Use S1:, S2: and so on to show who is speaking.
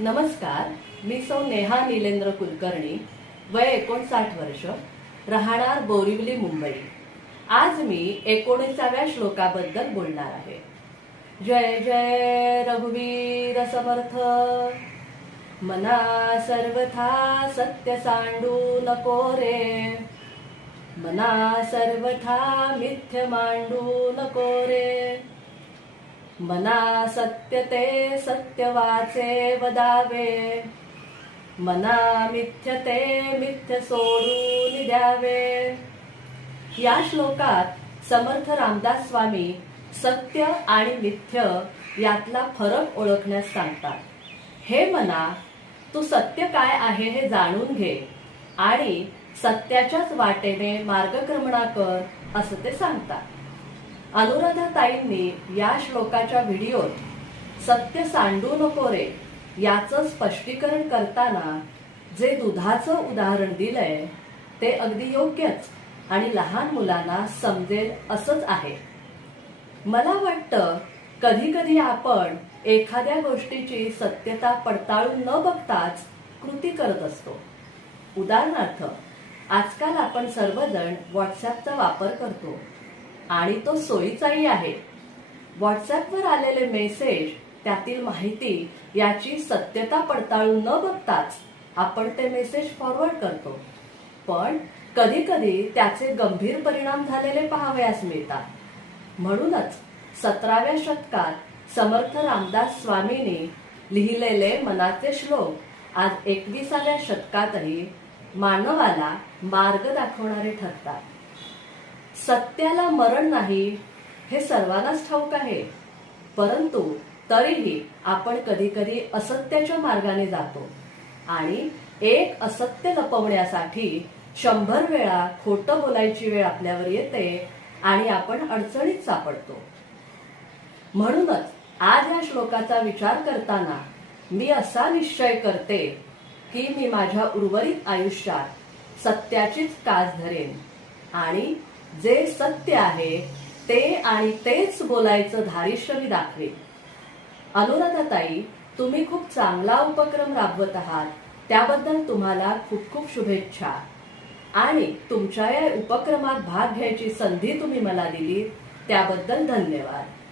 S1: नमस्कार मी सौ नेहा निलेंद्र कुलकर्णी वय एकोणसाठ वर्ष राहणार बोरिवली मुंबई. आज मी एकोणीसाव्या श्लोकाबद्दल बोलणार आहे. जय जय रघुवीर समर्थ. मना सर्वथा सत्य सांडू नको रे. मना सर्वथा मिथ्य मांडू नको रे. मना सत्य ते सत्य वाचे वदावे. मना मिथ्य ते मिथ्य सोडून द्यावे. या श्लोकात समर्थ रामदास स्वामी सत्य आणि मिथ्य यातला फरक ओळखण्यास सांगतात. हे मना तू सत्य काय आहे हे जाणून घे आणि सत्याच्याच वाटेने मार्गक्रमणा कर असं ते सांगतात. अनुराधा ताईंनी या श्लोकाच्या व्हिडिओत सत्य सांडू नको रे याचं स्पष्टीकरण करताना जे दुधाचं उदाहरण दिलंय ते अगदी योग्यच आणि लहान मुलांना समजेल असंच आहे. मला वाटतं कधी कधी आपण एखाद्या गोष्टीची सत्यता पडताळून न बघताच कृती करत असतो. उदाहरणार्थ आजकाल आपण सर्वजण व्हॉट्सॲपचा वापर करतो. आणि तो सोयीचाही आहे. व्हॉट्सॲपवर आलेले मेसेज त्यातील माहिती याची सत्यता पडताळून न बघताच आपण ते मेसेज फॉरवर्ड करतो. पण कधी कधी त्याचे गंभीर परिणाम झालेले पाहावयास मिळतात. म्हणूनच सतराव्या शतकात समर्थ रामदास स्वामींनी लिहिलेले मनाचे श्लोक आज एकविसाव्या शतकातही मानवाला मार्ग दाखवणारे ठरतात. सत्याला मरण नाही हे सर्वांनाच ठाऊक आहे. परंतु तरीही आपण कधी कधी असत्याच्या मार्गाने जातो आणि एक असत्य लपवण्यासाठी शंभर वेळा खोटं बोलायची वेळ आपल्यावर येते आणि आपण अडचणीत सापडतो. म्हणूनच आज या श्लोकाचा विचार करताना मी असा निश्चय करते की मी माझ्या उर्वरित आयुष्यात सत्याचीच कास धरेन आणि जे सत्य आहे ते आणि तेच बोलायचं धारिष्य मी दाखवेन अनुराधाताई तुम्ही खूप चांगला उपक्रम राबवत आहात. त्याबद्दल तुम्हाला खूप खूप शुभेच्छा. आणि तुमच्या या उपक्रमात भाग घ्यायची संधी तुम्ही मला दिली त्याबद्दल धन्यवाद.